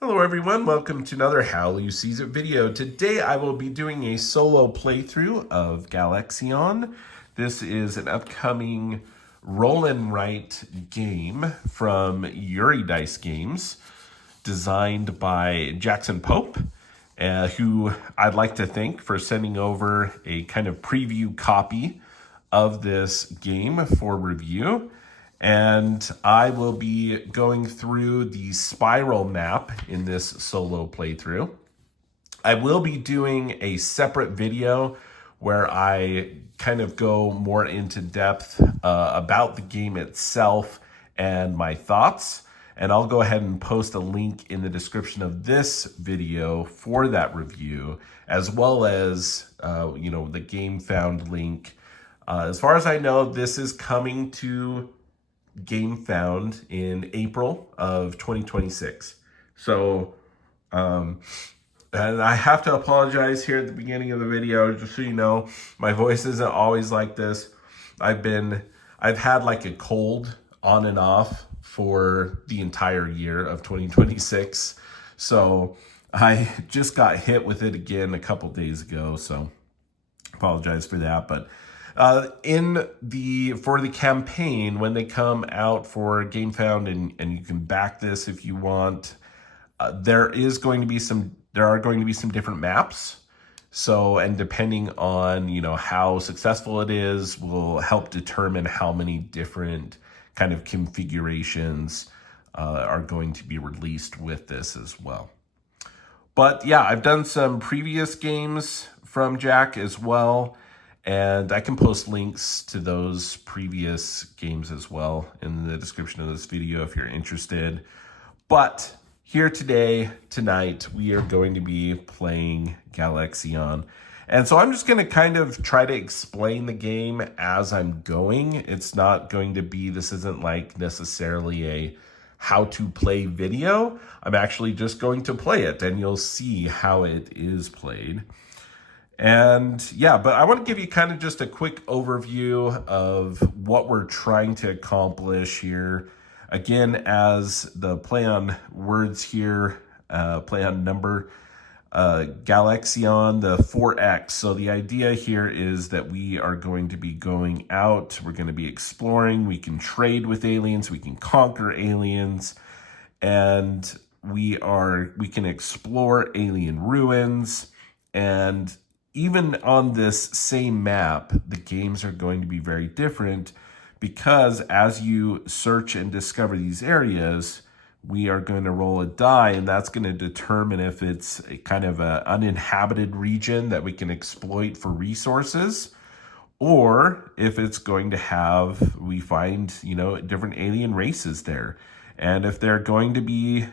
Hello everyone, welcome to another How You Sees It video. Today I will be doing a solo playthrough of Gal4Xeon. This is an upcoming roll and write game from Yuri Dice Games, designed by Jackson Pope, who I'd like to thank for sending over a kind of preview copy of this game for review. And I will be going through the spiral map in this solo playthrough. I will be doing a separate video where I kind of go more into depth about the game itself and my thoughts. And I'll go ahead and post a link in the description of this video for that review, as well as, the Gamefound link. As far as I know, this is coming to Gamefound in April of 2026. So, and I have to apologize here at the beginning of the video, just so you know, my voice isn't always like this. I've had like a cold on and off for the entire year of 2026. So I just got hit with it again a couple days ago. So apologize for that. But for the campaign, when they come out for Gamefound, and you can back this if you want, there are going to be some different maps. So, and depending on how successful it is, will help determine how many different kind of configurations are going to be released with this as well. But yeah, I've done some previous games from Jack as well, and I can post links to those previous games as well in the description of this video if you're interested. But here tonight, we are going to be playing Gal4Xeon. And so I'm just going to kind of try to explain the game as I'm going. It's not going to be, this isn't like necessarily a how to play video. I'm actually just going to play it, and you'll see how it is played. And yeah, but I want to give you kind of just a quick overview of what we're trying to accomplish here. Again, as the play on words here, play on number, Gal4Xeon, the 4X. So the idea here is that we are going to be going out, we're going to be exploring, we can trade with aliens, we can conquer aliens, and we can explore alien ruins. And even on this same map, the games are going to be very different, because as you search and discover these areas, we are going to roll a die, and that's going to determine if it's a kind of an uninhabited region that we can exploit for resources, or if it's going to have, we find, different alien races there. And if they're going to be,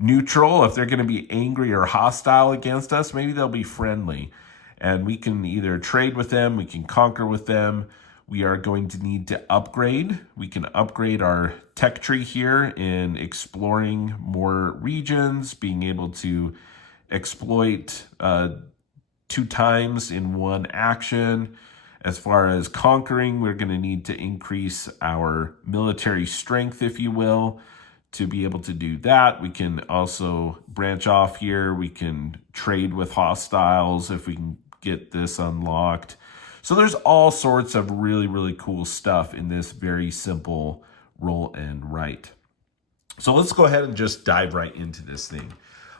neutral, if they're going to be angry or hostile against us, maybe they'll be friendly. And we can either trade with them, we can conquer with them. We are going to need to upgrade. We can upgrade our tech tree here in exploring more regions, being able to exploit 2 times in one action. As far as conquering, we're going to need to increase our military strength, if you will, to be able to do that. We can also branch off here. We can trade with hostiles if we can get this unlocked. So there's all sorts of really, really cool stuff in this very simple roll and write. So let's go ahead and just dive right into this thing.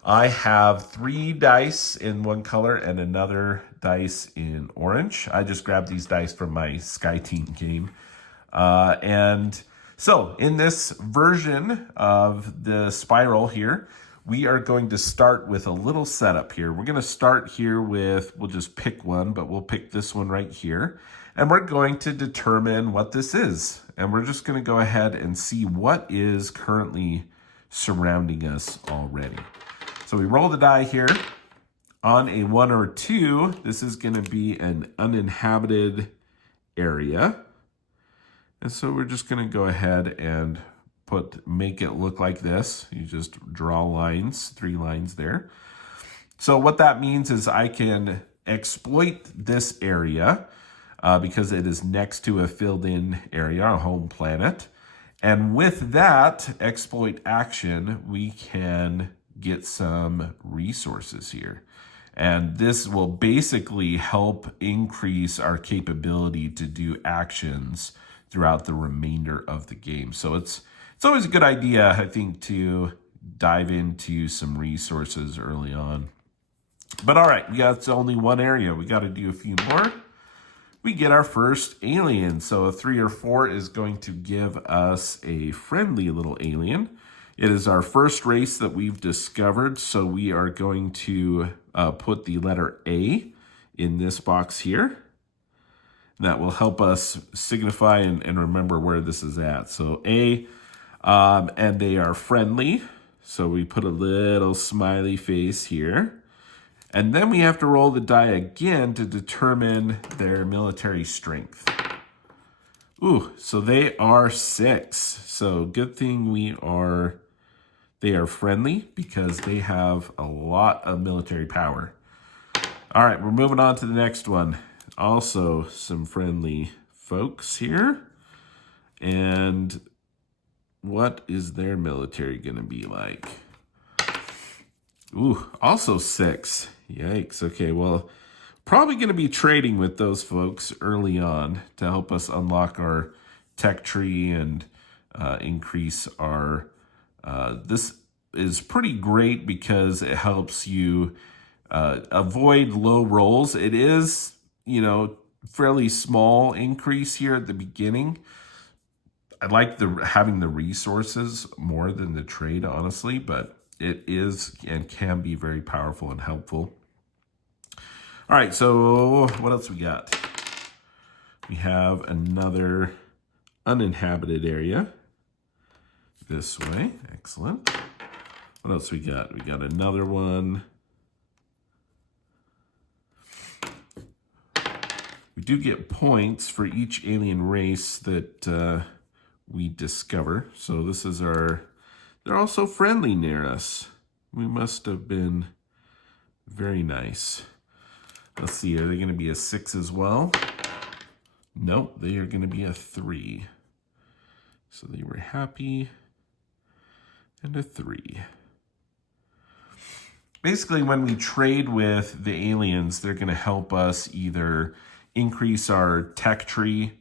I have 3 dice in one color and another dice in orange. I just grabbed these dice from my Sky Team game. And so in this version of the spiral here, we are going to start with a little setup here. We're going to start here with, we'll just pick one, but we'll pick this one right here. And we're going to determine what this is. And we're just going to go ahead and see what is currently surrounding us already. So we roll the die here. On a 1 or 2, this is going to be an uninhabited area. And so we're just going to go ahead and make it look like this. You just draw lines, 3 lines there. So what that means is I can exploit this area because it is next to a filled-in area, a home planet. And with that exploit action, we can get some resources here. And this will basically help increase our capability to do actions throughout the remainder of the game. So it's always a good idea, I think, to dive into some resources early on. But all right, that's only one area. We got to do a few more. We get our first alien. So a 3 or 4 is going to give us a friendly little alien. It is our first race that we've discovered, so we are going to put the letter A in this box here. That will help us signify and remember where this is at. So A, and they are friendly. So we put a little smiley face here. And then we have to roll the die again to determine their military strength. Ooh, so they are 6. So good thing they are friendly because they have a lot of military power. All right, we're moving on to the next one. Also some friendly folks here. And what is their military going to be like? Ooh, also 6. Yikes. Okay, well, probably going to be trading with those folks early on to help us unlock our tech tree and increase our... this is pretty great because it helps you avoid low rolls. It is, fairly small increase here at the beginning. I like having the resources more than the trade, honestly, but it is and can be very powerful and helpful. All right, so what else we got? We have another uninhabited area this way. Excellent. What else we got? We got another one. We do get points for each alien race that we discover. So this is they're also friendly near us. We must have been very nice. Let's see, are they going to be a 6 as well? Nope, they are going to be a 3. So they were happy and a 3. Basically, when we trade with the aliens, they're going to help us either increase our tech tree,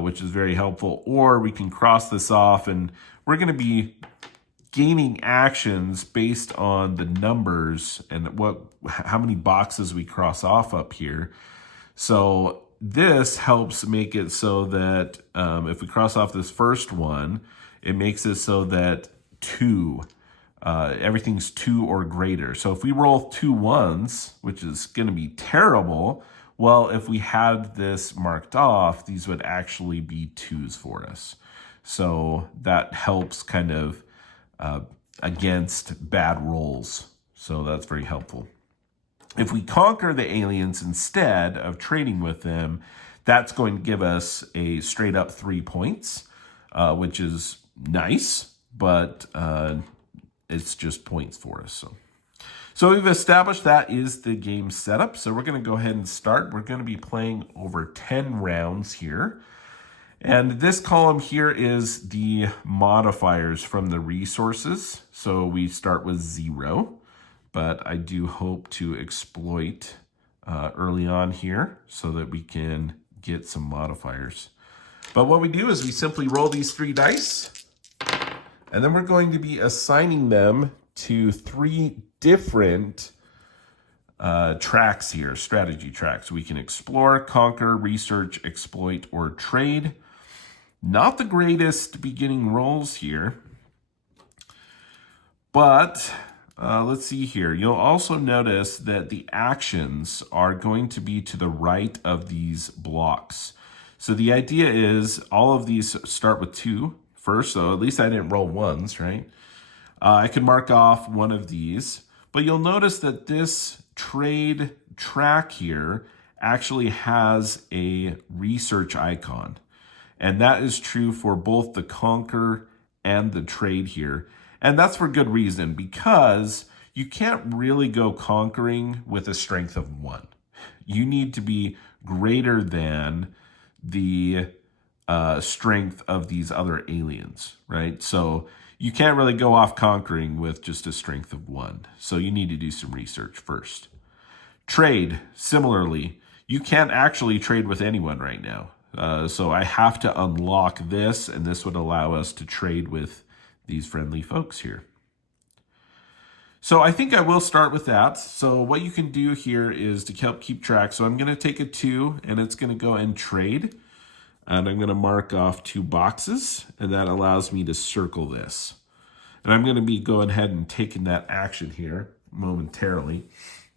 which is very helpful, or we can cross this off and we're going to be gaining actions based on the numbers and how many boxes we cross off up here. So this helps make it so that if we cross off this first one, it makes it so that 2, everything's 2 or greater. So if we roll 2 1s, which is going to be terrible, well, if we had this marked off, these would actually be 2s for us. So that helps kind of against bad rolls. So that's very helpful. If we conquer the aliens instead of trading with them, that's going to give us a straight up 3 points, which is nice, but it's just points for us. So we've established that is the game setup. So we're going to go ahead and start. We're going to be playing over 10 rounds here. And this column here is the modifiers from the resources. So we start with 0, but I do hope to exploit early on here so that we can get some modifiers. But what we do is we simply roll these 3 dice, and then we're going to be assigning them to 3 different tracks here, strategy tracks. We can explore, conquer, research, exploit, or trade. Not the greatest beginning rolls here, but let's see here. You'll also notice that the actions are going to be to the right of these blocks. So the idea is all of these start with 2 first, so at least I didn't roll 1s, right? I can mark off one of these, but you'll notice that this trade track here actually has a research icon. And that is true for both the conquer and the trade here. And that's for good reason, because you can't really go conquering with a strength of 1. You need to be greater than the strength of these other aliens, right? So you can't really go off conquering with just a strength of 1. So you need to do some research first. Trade, similarly, you can't actually trade with anyone right now. So I have to unlock this, and this would allow us to trade with these friendly folks here. So I think I will start with that. So what you can do here is to help keep track. So I'm going to take a 2, and it's going to go and trade. And I'm going to mark off 2 boxes, and that allows me to circle this. And I'm going to be going ahead and taking that action here momentarily.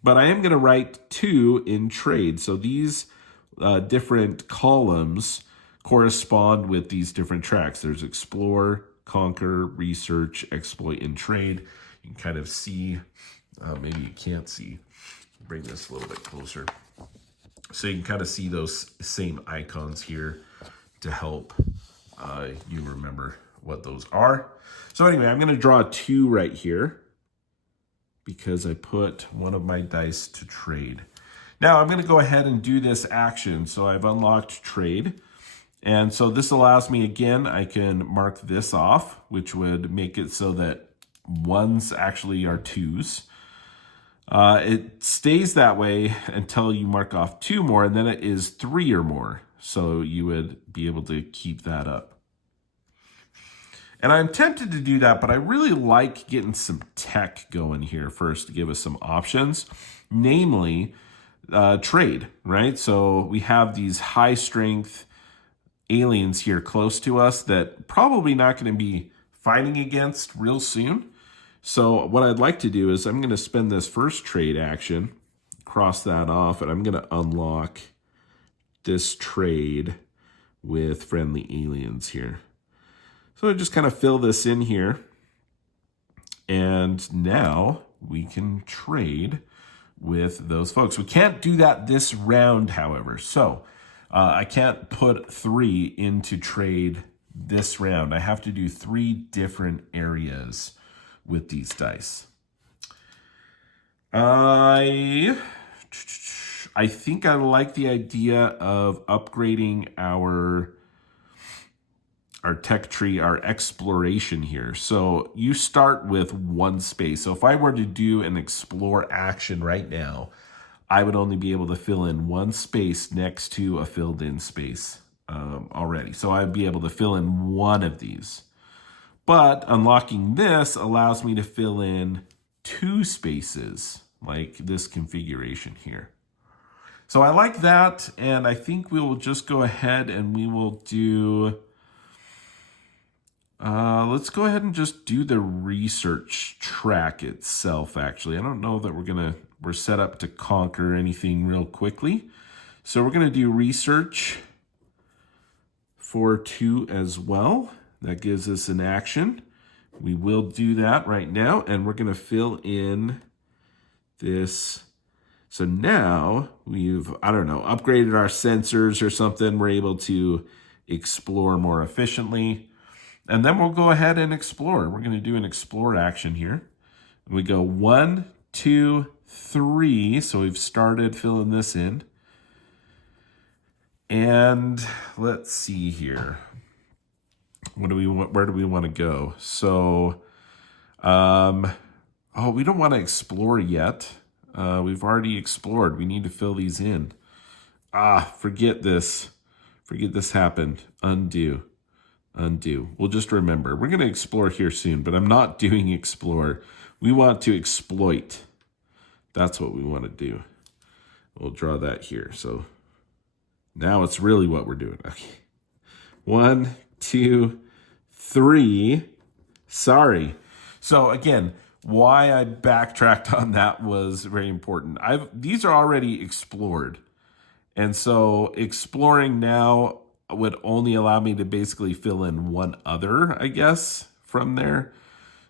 But I am going to write 2 in trade. So these different columns correspond with these different tracks. There's explore, conquer, research, exploit, and trade. You can kind of see, maybe you can't see. Bring this a little bit closer. So you can kind of see those same icons here to help you remember what those are. So anyway, I'm going to draw a 2 right here because I put one of my dice to trade. Now I'm going to go ahead and do this action. So I've unlocked trade. And so this allows me, again, I can mark this off, which would make it so that 1s actually are 2s. It stays that way until you mark off 2 more, and then it is 3 or more. So you would be able to keep that up. And I'm tempted to do that, but I really like getting some tech going here first to give us some options, namely trade, right? So we have these high strength aliens here close to us that probably not going to be fighting against real soon. So what I'd like to do is I'm going to spend this first trade action, cross that off, and I'm going to unlock this trade with friendly aliens here. So I just kind of fill this in here. And now we can trade with those folks. We can't do that this round, however. So I can't put 3 into trade this round. I have to do 3 different areas with these dice. I think I like the idea of upgrading our tech tree, our exploration here. So you start with 1 space. So if I were to do an explore action right now, I would only be able to fill in 1 space next to a filled in space already. So I'd be able to fill in 1 of these. But unlocking this allows me to fill in 2 spaces, like this configuration here. So I like that, and I think we will just go ahead and we will do, let's go ahead and just do the research track itself, actually. I don't know that we're set up to conquer anything real quickly. So we're gonna do research for 2 as well. That gives us an action. We will do that right now, and we're going to fill in this. So now we've, I don't know, upgraded our sensors or something. We're able to explore more efficiently. And then we'll go ahead and explore. We're going to do an explore action here. We go 1, 2, 3. So we've started filling this in. And let's see here. Where do we want to go? So, we don't want to explore yet. We've already explored. We need to fill these in. Forget this. Forget this happened. Undo. We'll just remember. We're going to explore here soon, but I'm not doing explore. We want to exploit. That's what we want to do. We'll draw that here. So now it's really what we're doing. Okay. 1, 2, 3. Sorry. So again, why I backtracked on that was very important. These are already explored. And so exploring now would only allow me to basically fill in 1 other, I guess, from there.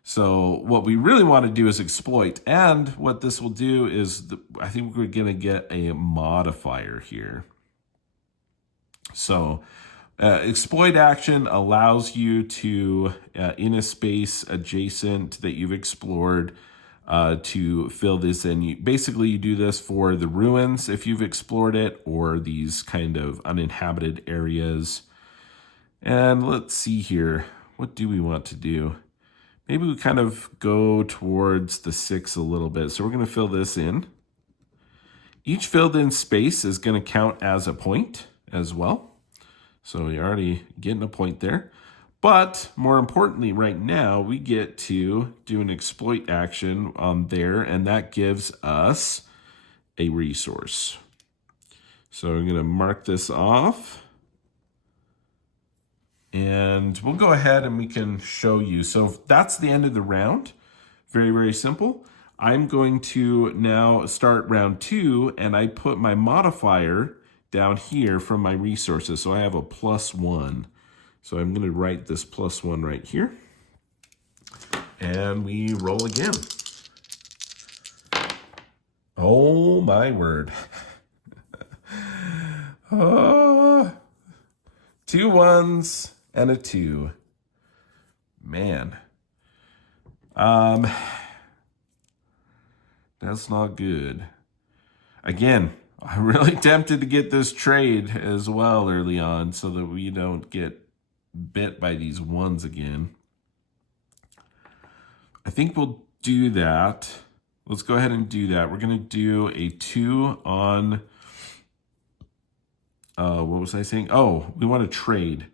So what we really want to do is exploit. And what this will do is, I think we're going to get a modifier here. So exploit action allows you to, in a space adjacent that you've explored, to fill this in. Basically, you do this for the ruins if you've explored it, or these kind of uninhabited areas. And let's see here. What do we want to do? Maybe we kind of go towards the 6 a little bit. So we're going to fill this in. Each filled in space is going to count as a point as well. So you're already getting a point there. But more importantly, right now, we get to do an exploit action on there, and that gives us a resource. So we're going to mark this off. And we'll go ahead and we can show you. So that's the end of the round. Very, very simple. I'm going to now start round 2, and I put my modifier down here from my resources. So I have a +1. So I'm going to write this +1 right here. And we roll again. Oh my word. 2 1s and a 2. Man. That's not good. Again, I'm really tempted to get this trade as well early on so that we don't get bit by these 1s again. I think we'll do that. Let's go ahead and do that. We're going to do a 2 on, what was I saying? Oh, we want to trade.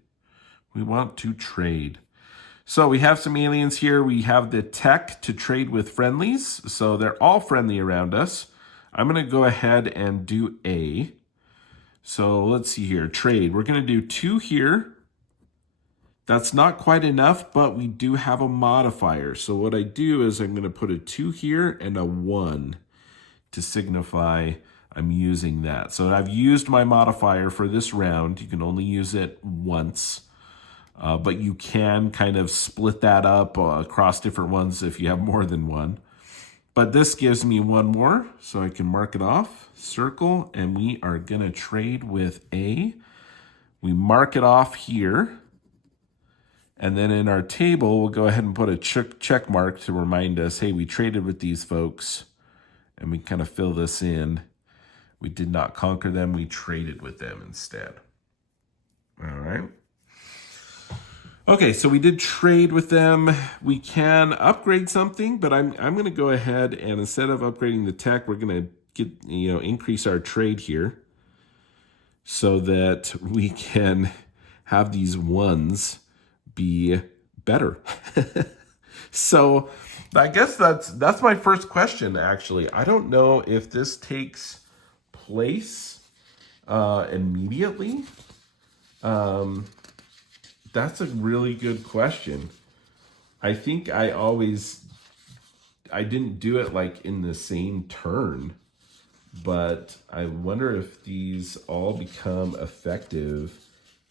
We want to trade. So we have some aliens here. We have the tech to trade with friendlies. So they're all friendly around us. I'm going to go ahead and do A. So let's see here. Trade. We're going to do 2 here. That's not quite enough, but we do have a modifier. So what I do is I'm going to put a 2 here and a 1 to signify I'm using that. So I've used my modifier for this round. You can only use it once. But you can kind of split that up across different ones if you have more than one. But this gives me 1 more, so I can mark it off, circle, and we are going to trade with A. We mark it off here, and then in our table, we'll go ahead and put a check mark to remind us, hey, we traded with these folks, and we kind of fill this in. We did not conquer them, we traded with them instead. All right. Okay, so we did trade with them. We can upgrade something, but I'm going to go ahead and instead of upgrading the tech, we're going to increase our trade here so that we can have these 1s be better. So I guess that's my first question, actually. I don't know if this takes place immediately. That's a really good question. I think I didn't do it like in the same turn, but I wonder if these all become effective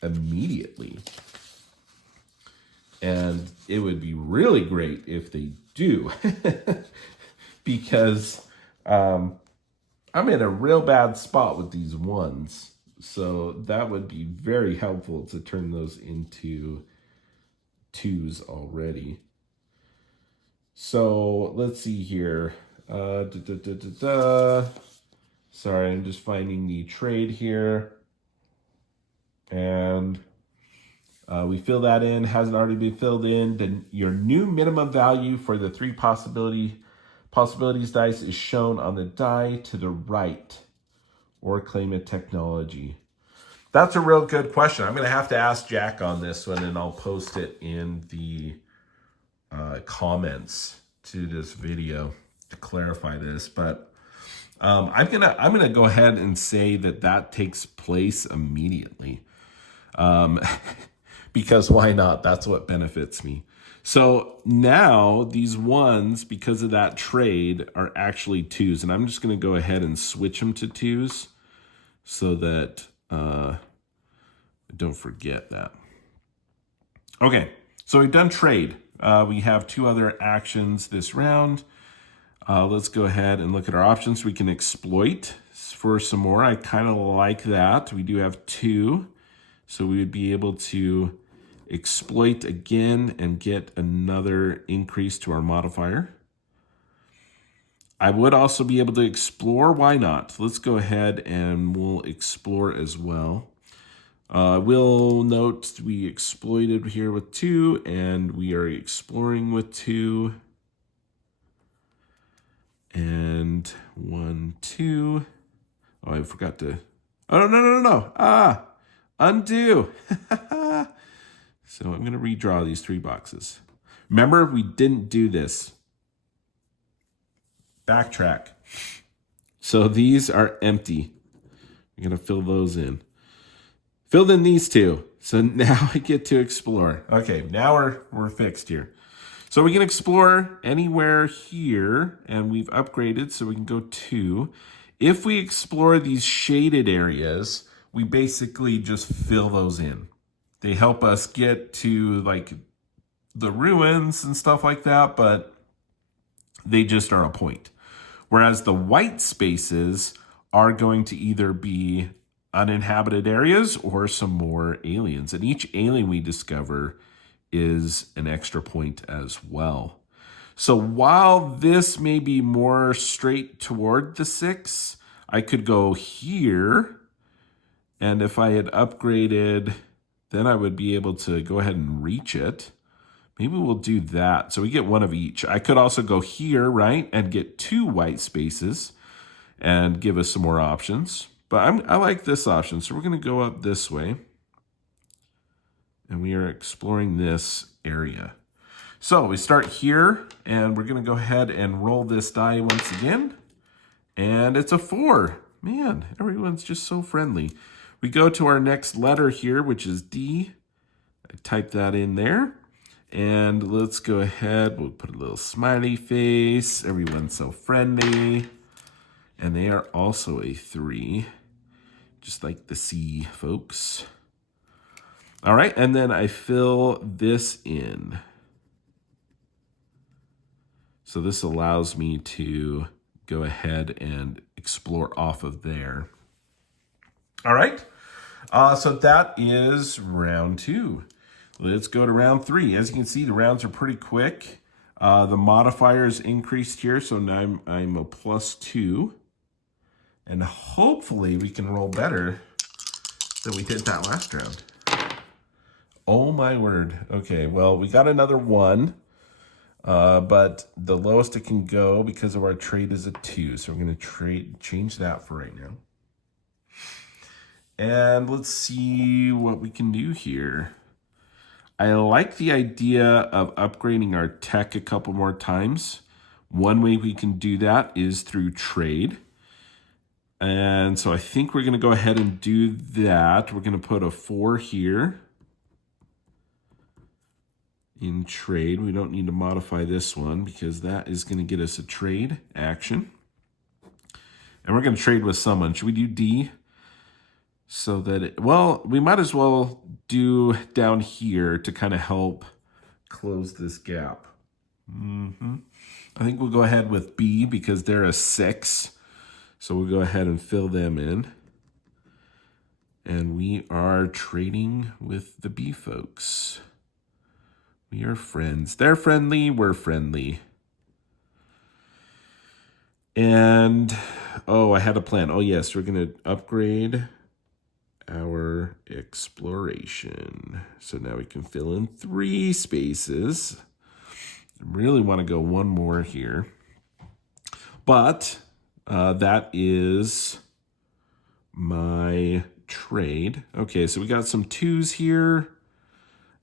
immediately. And it would be really great if they do, because I'm in a real bad spot with these 1s. So that would be very helpful to turn those into 2s already. So let's see here. Sorry, I'm just finding the trade here. And we fill that in, hasn't already been filled in. Then your new minimum value for the 3 possibilities dice is shown on the die to the right, or claim a technology. That's a real good question. I'm going to have to ask Jack on this one, and I'll post it in the comments to this video to clarify this. But I'm gonna go ahead and say that takes place immediately, because why not? That's what benefits me. So now these 1s, because of that trade, are actually 2s, and I'm just going to go ahead and switch them to 2s so that I don't forget that. Okay, so we've done trade. We have 2 other actions this round. Let's go ahead and look at our options. We can exploit for some more. I kind of like that. We do have 2, so we would be able to exploit again and get another increase to our modifier. I would also be able to explore. Why not? Let's go ahead and we'll explore as well. We'll note we exploited here with 2, and we are exploring with 2. And 1, 2. Oh, I forgot to. Oh, no. Undo. So I'm going to redraw these 3 boxes. Remember, we didn't do this. Backtrack. So these are empty. I'm going to fill those in. Filled in these 2. So now I get to explore. Okay, now we're fixed here. So we can explore anywhere here, and we've upgraded, so we can go 2. If we explore these shaded areas, we basically just fill those in. They help us get to like the ruins and stuff like that, but they just are a point. Whereas the white spaces are going to either be uninhabited areas or some more aliens. And each alien we discover is an extra point as well. So while this may be more straight toward the 6, I could go here. And if I had upgraded, then I would be able to go ahead and reach it. Maybe we'll do that. So we get 1 of each. I could also go here, right, and get 2 white spaces and give us some more options. But I like this option. So we're going to go up this way. And we are exploring this area. So we start here, and we're going to go ahead and roll this die once again. And it's a 4. Man, everyone's just so friendly. We go to our next letter here, which is D. I type that in there. And let's go ahead. We'll put a little smiley face. Everyone's so friendly. And they are also a 3, just like the C folks. All right, and then I fill this in. So this allows me to go ahead and explore off of there. All right, so that is round 2. Let's go to round 3. As you can see, the rounds are pretty quick. The modifiers increased here, so now I'm a +2. And hopefully we can roll better than we did that last round. Oh my word. Okay, well, we got another 1. But the lowest it can go because of our trade is a 2. So we're going to change that for right now. And let's see what we can do here. I like the idea of upgrading our tech a couple more times. One way we can do that is through trade. And so I think we're going to go ahead and do that. We're going to put a 4 here in trade. We don't need to modify this one because that is going to get us a trade action. And we're going to trade with someone. Should we do D? So that, we might as well do down here to kind of help close this gap. I think we'll go ahead with B because they're a 6. So we'll go ahead and fill them in. And we are trading with the B folks. We are friends. They're friendly, we're friendly. And, I had a plan. Oh, yes, we're going to upgrade our exploration. So now we can fill in 3 spaces. I really want to go 1 more here. But that is my trade. Okay, so we got some 2s here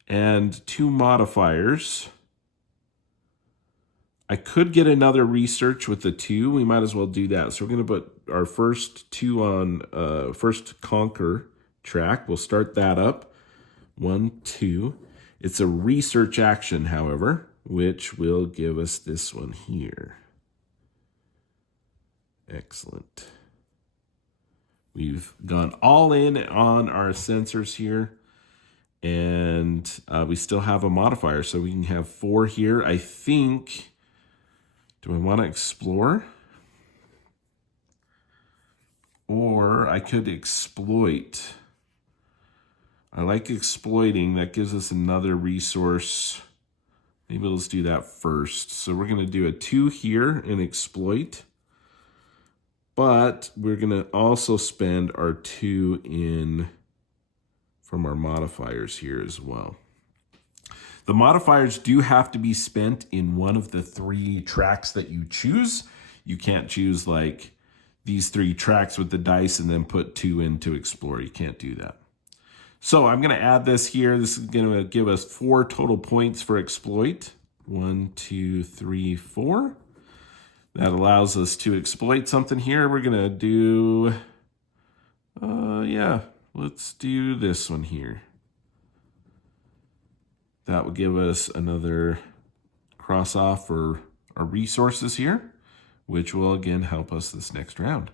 and 2 modifiers. I could get another research with the 2. We might as well do that. So we're going to put our first 2 on first conquer track. We'll start that up. 1, 2. It's a research action, however, which will give us this one here. Excellent. We've gone all in on our sensors here. And we still have a modifier. So we can have 4 here. I think... Do I want to explore? Or I could exploit. I like exploiting. That gives us another resource. Maybe let's do that first. So we're going to do a 2 here and exploit. But we're going to also spend our 2 in from our modifiers here as well. The modifiers do have to be spent in one of the 3 tracks that you choose. You can't choose like these 3 tracks with the dice and then put 2 in to explore. You can't do that. So I'm going to add this here. This is going to give us 4 total points for exploit. 1, 2, 3, 4. That allows us to exploit something here. We're going to do, yeah, let's do this one here. That will give us another cross off for our resources here, which will again help us this next round.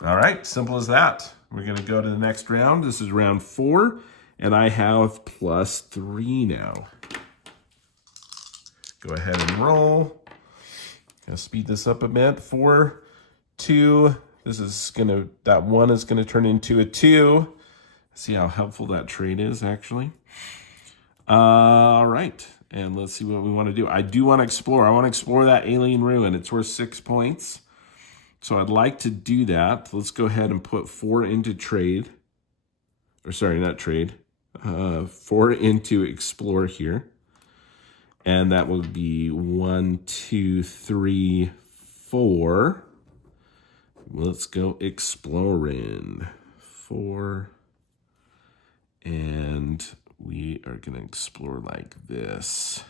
All right, simple as that. We're going to go to the next round. This is round 4, and I have +3 now. Go ahead and roll. Gonna speed this up a bit. 4, 2. That 1 is gonna turn into a 2. See how helpful that trade is actually. All right, and let's see what we want to do. I do want to explore. I want to explore that alien ruin. It's worth 6 points. So I'd like to do that. Let's go ahead and put 4 into trade. Or sorry, not trade. 4 into explore here. And that will be 1, 2, 3, 4. Let's go exploring. 4. And we are going to explore like this.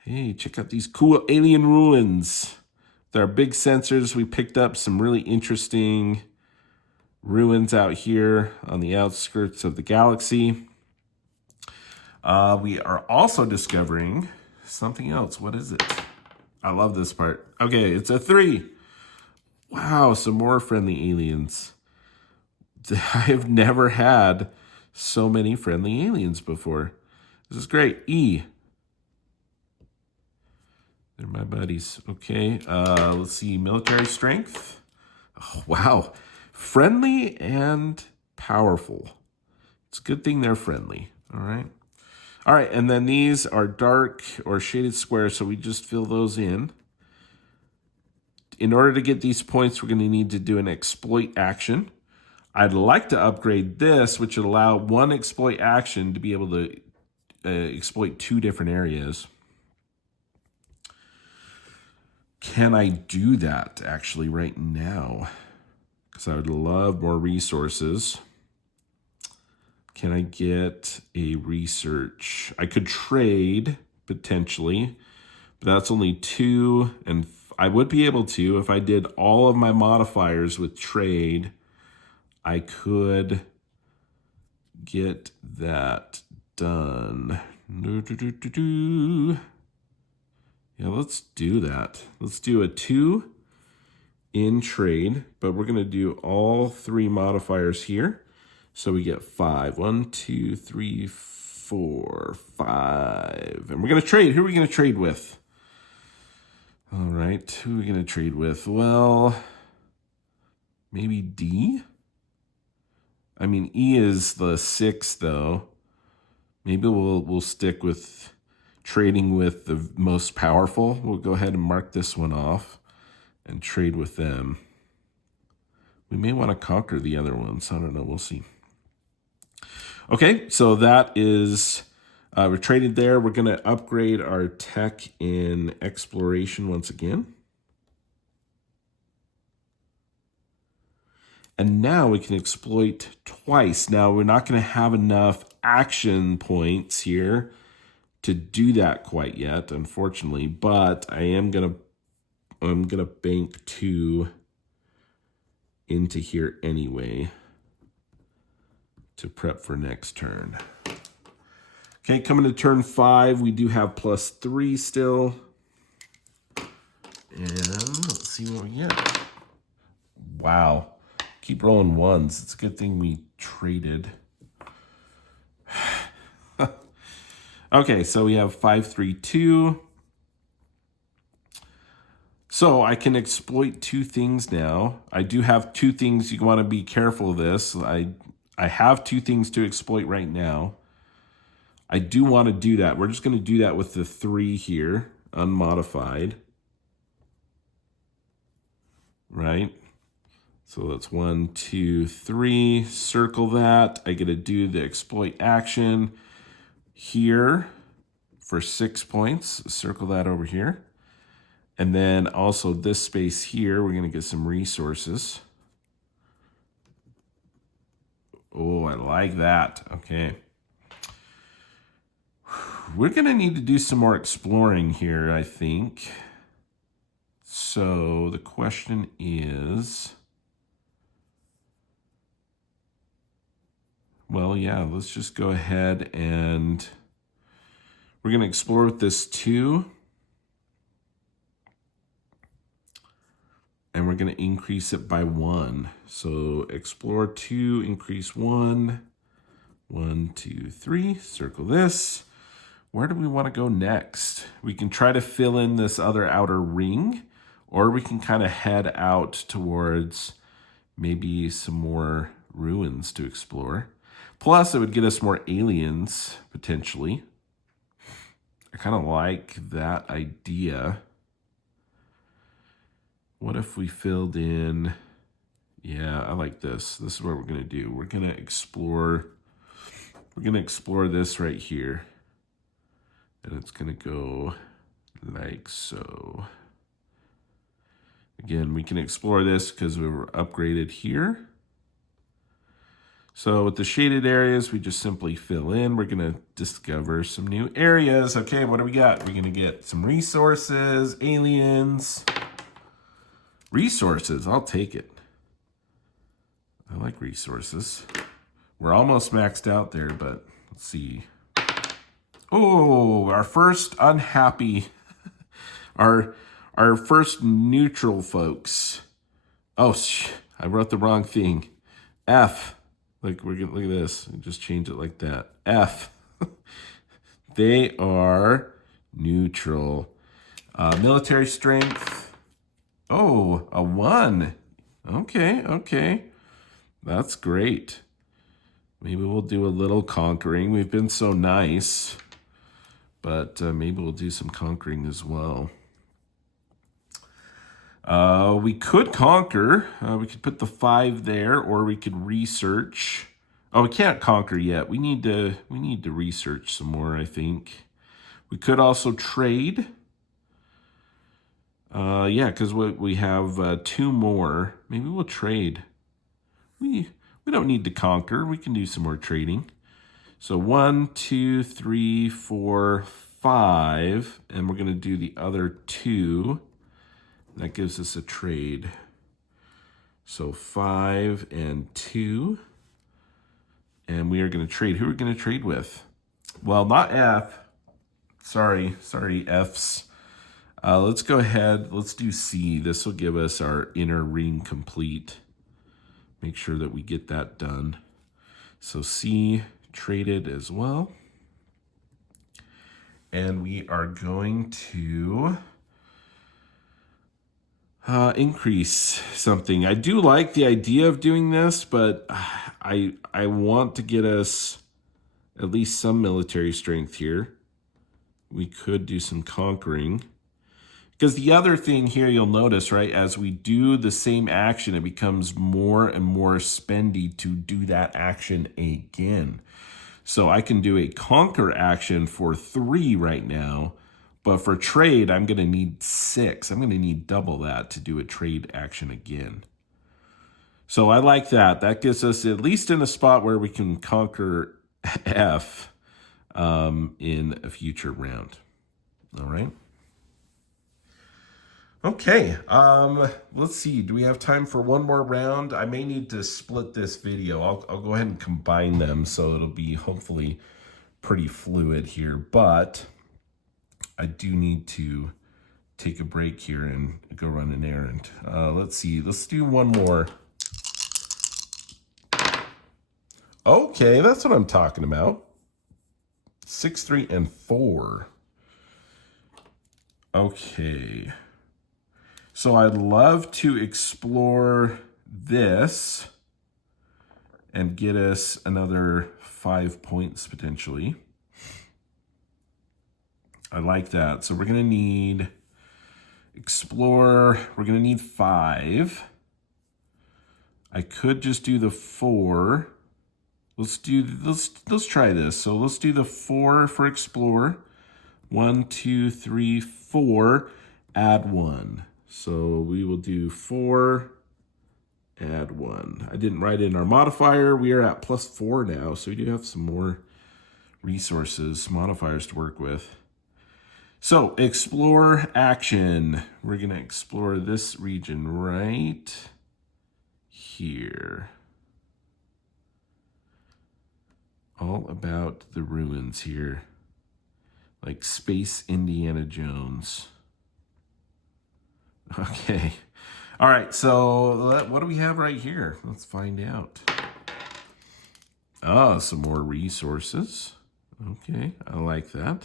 Hey, check out these cool alien ruins. With our big sensors, we picked up some really interesting ruins out here on the outskirts of the galaxy. We are also discovering something else. What is it? I love this part. Okay, it's a 3. Wow, some more friendly aliens. I have never had so many friendly aliens before. This is great. E. They're my buddies. Okay, let's see. Military strength. Oh, wow. Friendly and powerful. It's a good thing they're friendly. All right. All right, and then these are dark or shaded squares, so we just fill those in. In order to get these points, we're going to need to do an exploit action. I'd like to upgrade this, which would allow 1 exploit action to be able to exploit 2 different areas. Can I do that actually right now? Because I would love more resources. Can I get a research? I could trade potentially, but that's only 2. And I would be able to, if I did all of my modifiers with trade, I could get that done. Yeah, let's do that. Let's do a 2 in trade, but we're going to do all 3 modifiers here. So we get 5. 1, 2, 3, 4, 5. And we're going to trade. Who are we going to trade with? All right. Who are we going to trade with? Well, maybe D? I mean, E is the 6, though. Maybe we'll stick with trading with the most powerful. We'll go ahead and mark this one off and trade with them. We may want to conquer the other ones. I don't know. We'll see. Okay, so that is, we're traded there. We're going to upgrade our tech in exploration once again. And now we can exploit twice. Now, we're not going to have enough action points here to do that quite yet, unfortunately. But I'm gonna bank 2 into here anyway to prep for next turn. Okay, coming to turn 5, we do have +3 still. And let's see what we get. Wow. Keep rolling 1s. It's a good thing we traded. Okay, so we have 5, 3, 2. So I can exploit 2 things now. I do have 2 things. You want to be careful of this. I have 2 things to exploit right now. I do want to do that. We're just going to do that with the 3 here, unmodified. Right? So that's 1, 2, 3, circle that. I get to do the exploit action here for 6 points. Circle that over here. And then also this space here, we're gonna get some resources. Oh, I like that, okay. We're gonna need to do some more exploring here, I think. So the question is, well, yeah, let's just go ahead and we're going to explore with this 2. And we're going to increase it by 1. So explore 2, increase 1. 1, 2, 3, circle this. Where do we want to go next? We can try to fill in this other outer ring, or we can kind of head out towards maybe some more ruins to explore. Plus, it would get us more aliens, potentially. I kind of like that idea. What if we filled in... Yeah, I like this. This is what we're going to do. We're going to explore this right here. And it's going to go like so. Again, we can explore this because we were upgraded here. So with the shaded areas, we just simply fill in. We're going to discover some new areas. Okay, what do we got? We're going to get some resources, aliens. Resources, I'll take it. I like resources. We're almost maxed out there, but let's see. Oh, our first unhappy, our first neutral folks. Oh, I wrote the wrong thing. F. Like look at this. Just change it like that. F. They are neutral. Military strength. Oh, a 1. Okay. That's great. Maybe we'll do a little conquering. We've been so nice. But maybe we'll do some conquering as well. We could conquer. We could put the 5 there, or we could research. Oh, we can't conquer yet. We need to research some more, I think. We could also trade. Yeah, because we have 2 more. Maybe we'll trade. We don't need to conquer. We can do some more trading. So 1, 2, 3, 4, 5, and we're going to do the other 2. That gives us a trade. So 5 and 2. And we are going to trade. Who are we going to trade with? Well, not F. Sorry, Fs. Let's go ahead. Let's do C. This will give us our inner ring complete. Make sure that we get that done. So C traded as well. And we are going to increase something. I do like the idea of doing this, but I want to get us at least some military strength here. We could do some conquering. Because the other thing here you'll notice, right, as we do the same action, it becomes more and more spendy to do that action again. So I can do a conquer action for 3 right now, but for trade, I'm going to need 6. I'm going to need double that to do a trade action again. So I like that. That gets us at least in a spot where we can conquer F in a future round. All right. Okay, let's see. Do we have time for one more round? I may need to split this video. I'll go ahead and combine them so it'll be hopefully pretty fluid here. But I do need to take a break here and go run an errand. Let's see. Let's do one more. Okay, that's what I'm talking about. 6, 3, and 4. Okay. So I'd love to explore this and get us another 5 points potentially. I like that. So we're going to need explore. We're going to need 5. I could just do the 4. Let's try this. So let's do the 4 for explore. 1, 2, 3, 4. Add 1. So we will do 4. Add 1. I didn't write in our modifier. We are at +4 now, so we do have some more resources, modifiers to work with. So explore action. We're going to explore this region right here. All about the ruins here. Like Space Indiana Jones. Okay. All right, so what do we have right here? Let's find out. Oh, some more resources. Okay, I like that.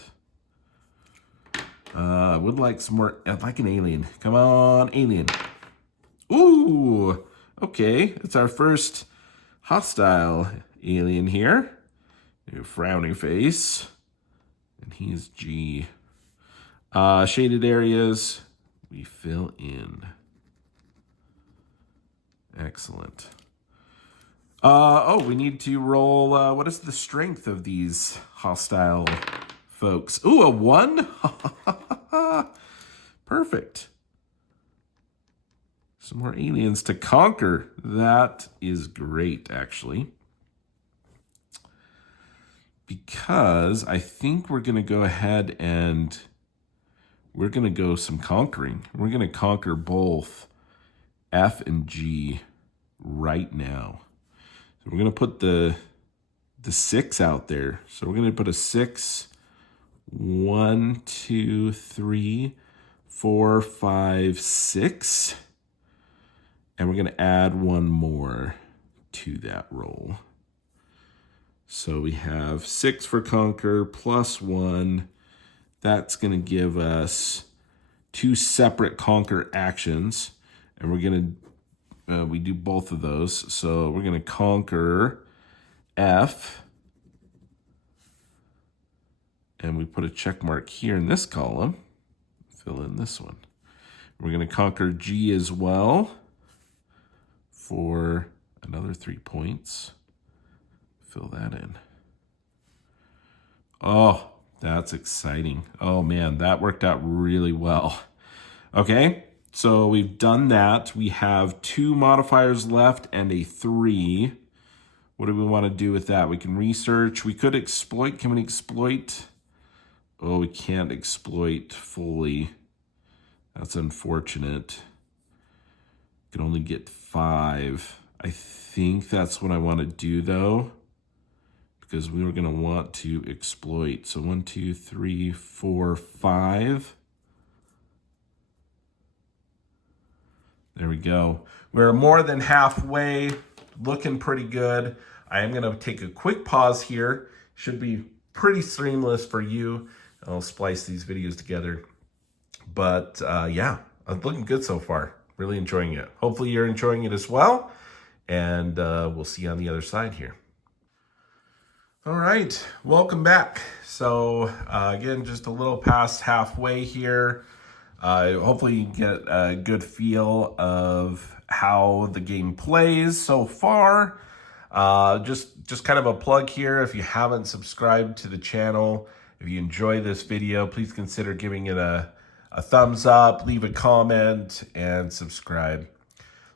I would like some more, I'd like an alien. Come on, alien. Ooh, okay. It's our first hostile alien here. New frowning face. And he's G. Shaded areas, we fill in. Excellent. Oh, we need to roll, what is the strength of these hostile folks? Ooh, a 1? Perfect. Some more aliens to conquer. That is great, actually. Because I think we're going to go ahead and we're going to go some conquering. We're going to conquer both F and G right now. So we're going to put the 6 out there. So we're going to put a 6. 1, 2, 3, 4, 5, 6. And we're going to add 1 more to that roll. So we have 6 for conquer plus 1. That's going to give us 2 separate conquer actions. And we're going to, we do both of those. So we're going to conquer F. And we put a check mark here in this column. Fill in this one. We're going to conquer G as well for another 3 points. Fill that in. Oh, that's exciting. Oh man, that worked out really well. Okay, so we've done that. We have 2 modifiers left and a 3. What do we want to do with that? We can research. We could exploit. Can we exploit? Oh, we can't exploit fully. That's unfortunate. Can only get 5. I think that's what I want to do though, because we were going to want to exploit. So 1, 2, 3, 4, 5. There we go. We're more than halfway, looking pretty good. I am going to take a quick pause here. Should be pretty seamless for you. I'll splice these videos together. But yeah, I'm looking good so far. Really enjoying it. Hopefully you're enjoying it as well. And we'll see you on the other side here. All right, welcome back. So again, just a little past halfway here. Hopefully you get a good feel of how the game plays so far. Just kind of a plug here. If you haven't subscribed to the channel, if you enjoy this video, please consider giving it a thumbs up, leave a comment, and subscribe.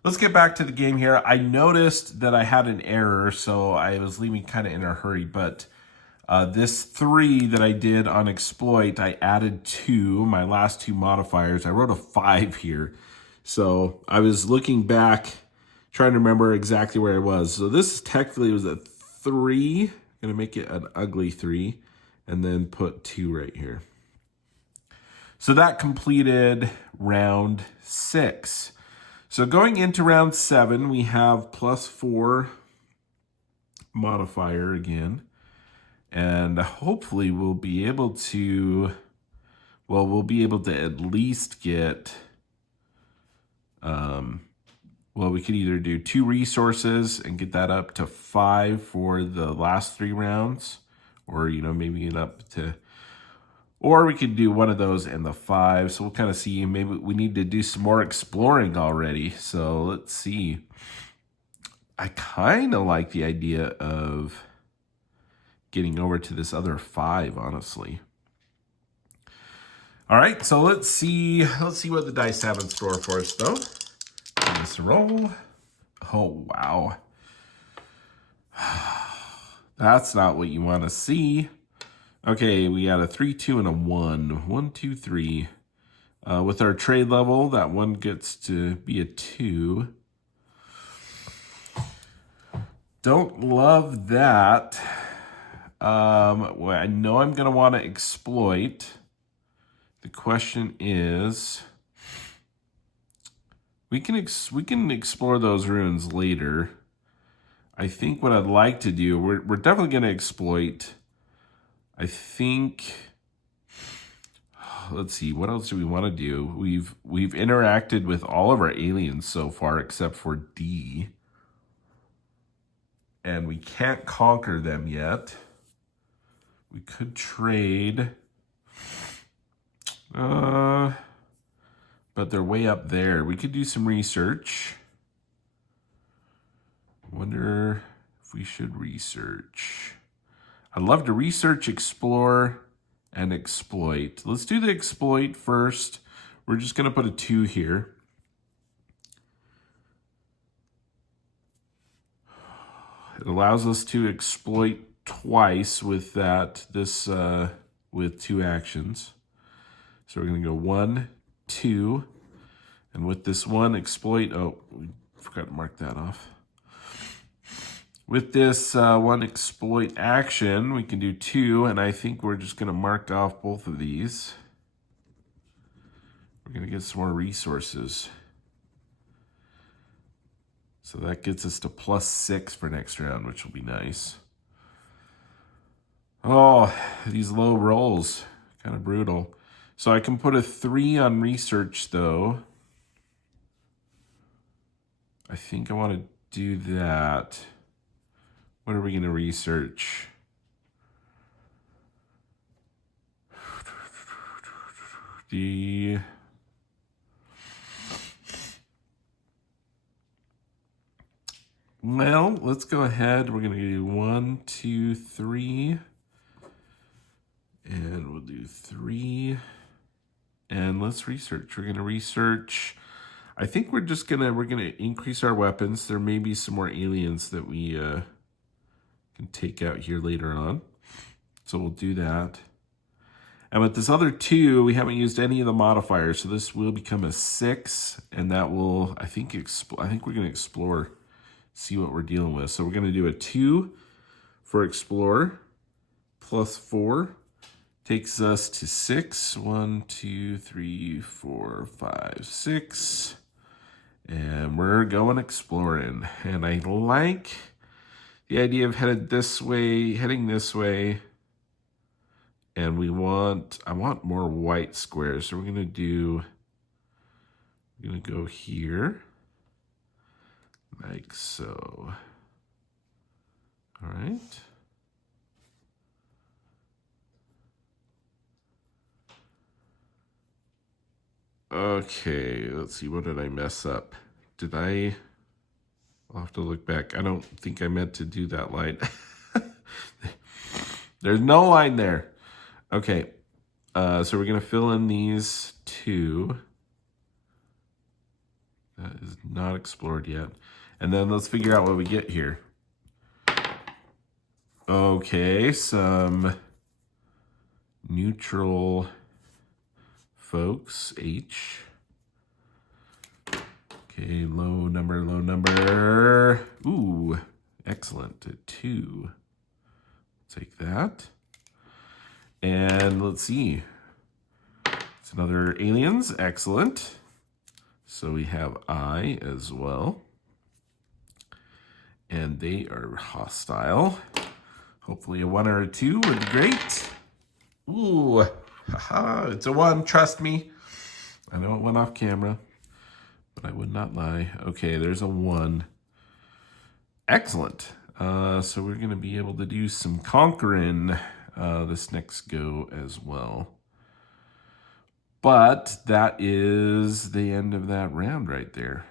Let's get back to the game here. I noticed that I had an error, so I was leaving kind of in a hurry, but this 3 that I did on exploit, I added 2, my last 2 modifiers. I wrote a 5 here. So I was looking back, trying to remember exactly where I was. So this technically was a 3. I'm going to make it an ugly 3, and then put 2 right here. So that completed round 6. So going into round 7, we have +4 modifier again. And hopefully we'll be able to, well, we'll be able to at least get, well, we could either do 2 resources and get that up to 5 for the last 3 rounds, or, you know, maybe get up to, or we could do one of those and the 5. So we'll kind of see. Maybe we need to do some more exploring already. So let's see. I kind of like the idea of getting over to this other 5, honestly. All right, so let's see what the dice have in store for us, though. Give us a roll. Oh, wow. That's not what you want to see. Okay, we got a 3, 2, and a 1. 1, 2, 3. With our trade level, that one gets to be a 2. Don't love that. Well, I know I'm going to want to exploit. The question is, we can explore those ruins later. I think what I'd like to do, we're definitely going to exploit. I think, let's see, what else do we want to do? We've interacted with all of our aliens so far except for D. And we can't conquer them yet. We could trade. But they're way up there. We could do some research. Wonder if we should research. I'd love to research, explore, and exploit. Let's do the exploit first. We're just going to put a 2 here. It allows us to exploit twice with with 2 actions. So we're going to go 1, 2, and with this 1 exploit, oh, we forgot to mark that off. With this 1 exploit action, we can do 2, and I think we're just going to mark off both of these. We're going to get some more resources. So that gets us to +6 for next round, which will be nice. Oh, these low rolls, kind of brutal. So I can put a 3 on research, though. I think I want to do that. What are we going to research? Well, let's go ahead. We're going to do 1, 2, 3. And we'll do 3. And let's research. We're going to research. I think we're going to increase our weapons. There may be some more aliens that we can take out here later on. So we'll do that. And with this other 2, we haven't used any of the modifiers. So this will become a 6. And that will, I think we're going to explore, see what we're dealing with. So we're going to do a 2 for explore +4. Takes us to 6. 1, 2, 3, 4, 5, 6. And we're going exploring. And I like the idea of heading this way. And I want more white squares. So we're going to go here. Like so. All right. Okay, let's see. What did I mess up? I'll have to look back. I don't think I meant to do that line. There's no line there. Okay, so we're going to fill in these 2. That is not explored yet. And then let's figure out what we get here. Okay, some neutral folks, H. Okay, low number. Ooh, excellent. A 2. Take that. And let's see. It's another aliens. Excellent. So we have I as well. And they are hostile. Hopefully a 1 or a 2 would be great. Ooh, haha, it's a 1, trust me. I know it went off camera, but I would not lie. Okay, there's a 1. Excellent. So we're going to be able to do some conquering this next go as well. But that is the end of that round right there.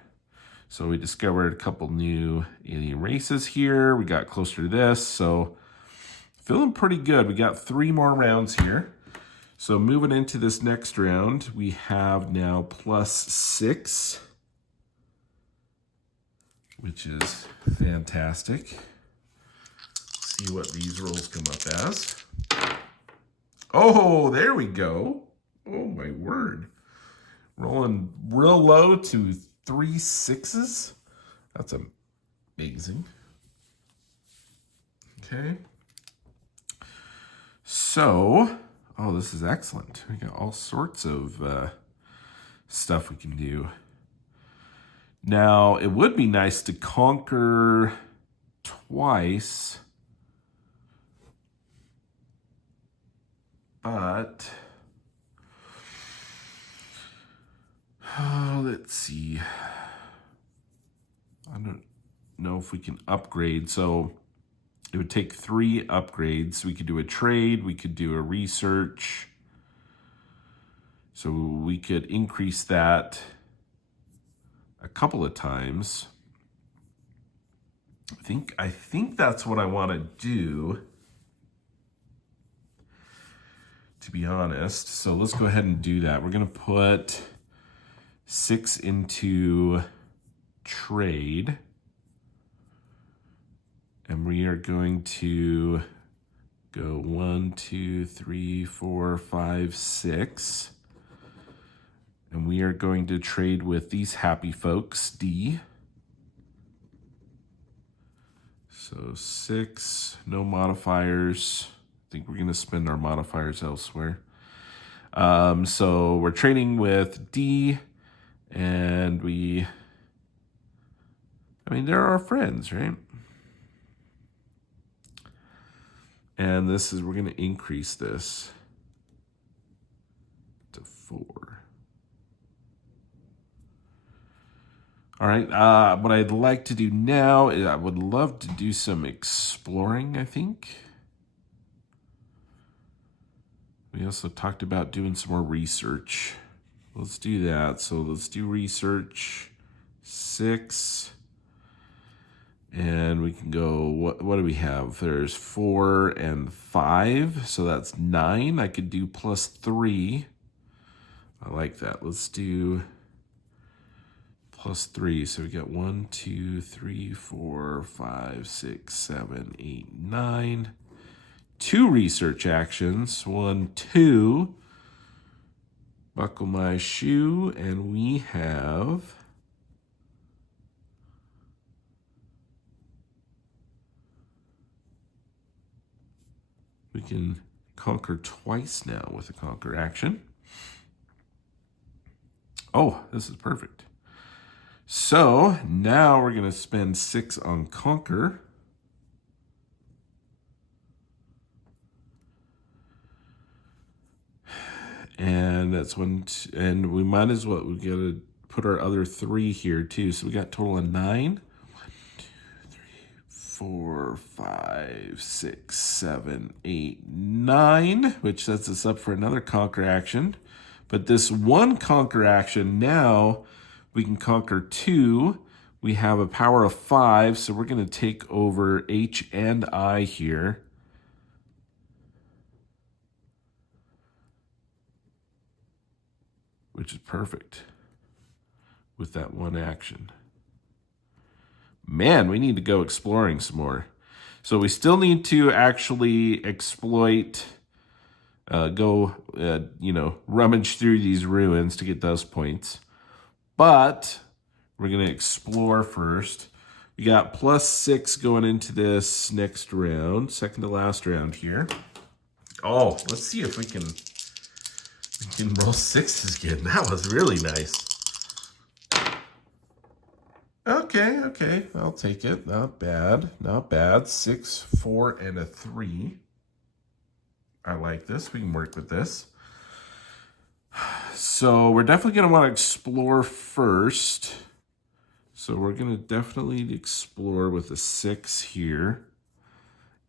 So we discovered a couple new alien races here. We got closer to this, so feeling pretty good. We got 3 more rounds here. So moving into this next round, we have now +6, which is fantastic. See what these rolls come up as. Oh, there we go. Oh my word. Rolling real low to 3 6s. That's amazing. Okay. So, oh, this is excellent. We got all sorts of stuff we can do. Now, it would be nice to conquer twice, but let's see. I don't know if we can upgrade. So it would take 3 upgrades. We could do a trade. We could do a research. So we could increase that a couple of times. I think that's what I want to do, to be honest. So let's go ahead and do that. We're going to put 6 into trade. And we are going to go 1, 2, 3, 4, 5, 6. And we are going to trade with these happy folks, D. So 6, no modifiers. I think we're going to spend our modifiers elsewhere. So we're trading with D, and they're our friends, right? And we're going to increase this to 4. All right, what I'd like to do now is I would love to do some exploring, I think. We also talked about doing some more research. Let's do that. So let's do research, 6. And we can go, what do we have? There's 4 and 5, so that's 9. I could do +3. I like that. Let's do +3. So we got 1, 2, 3, 4, 5, 6, 7, 8, 9. 2 research actions. 1, 2. Buckle my shoe, and we have we can conquer twice now with a conquer action. Oh, this is perfect. So now we're going to spend 6 on conquer. And that's and we might as well, we got to put our other 3 here too. So we got a total of 9. 4, 5, 6, 7, 8, 9, which sets us up for another conquer action. But this one conquer action, now we can conquer 2. We have a power of 5, so we're going to take over H and I here. Which is perfect with that one action. Man, we need to go exploring some more. So we still need to actually exploit, rummage through these ruins to get those points. But we're going to explore first. We got +6 going into this next round, second to last round here. Oh, let's see if we can roll 6s again. That was really nice. Okay, I'll take it. Not bad. 6, 4, and a 3. I like this. We can work with this. So we're definitely going to want to explore first. So we're going to definitely explore with a 6 here.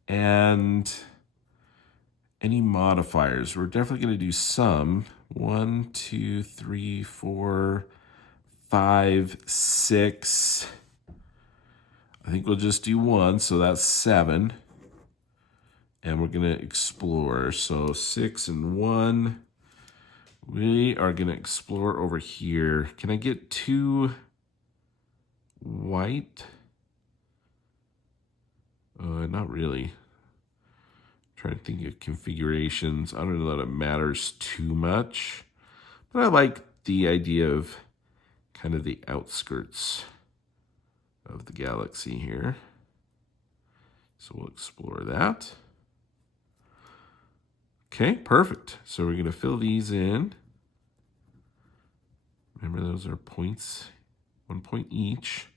And any modifiers. We're definitely going to do some. 1, 2, 3, 4, 5, 6. I think we'll just do 1, so that's 7. And we're going to explore. So 6 and 1. We are going to explore over here. Can I get 2 white? Not really. Trying to think of configurations. I don't know that it matters too much. But I like the idea of kind of the outskirts of the galaxy here. So we'll explore that. Okay, perfect. So we're going to fill these in. Remember, those are points, 1 point each.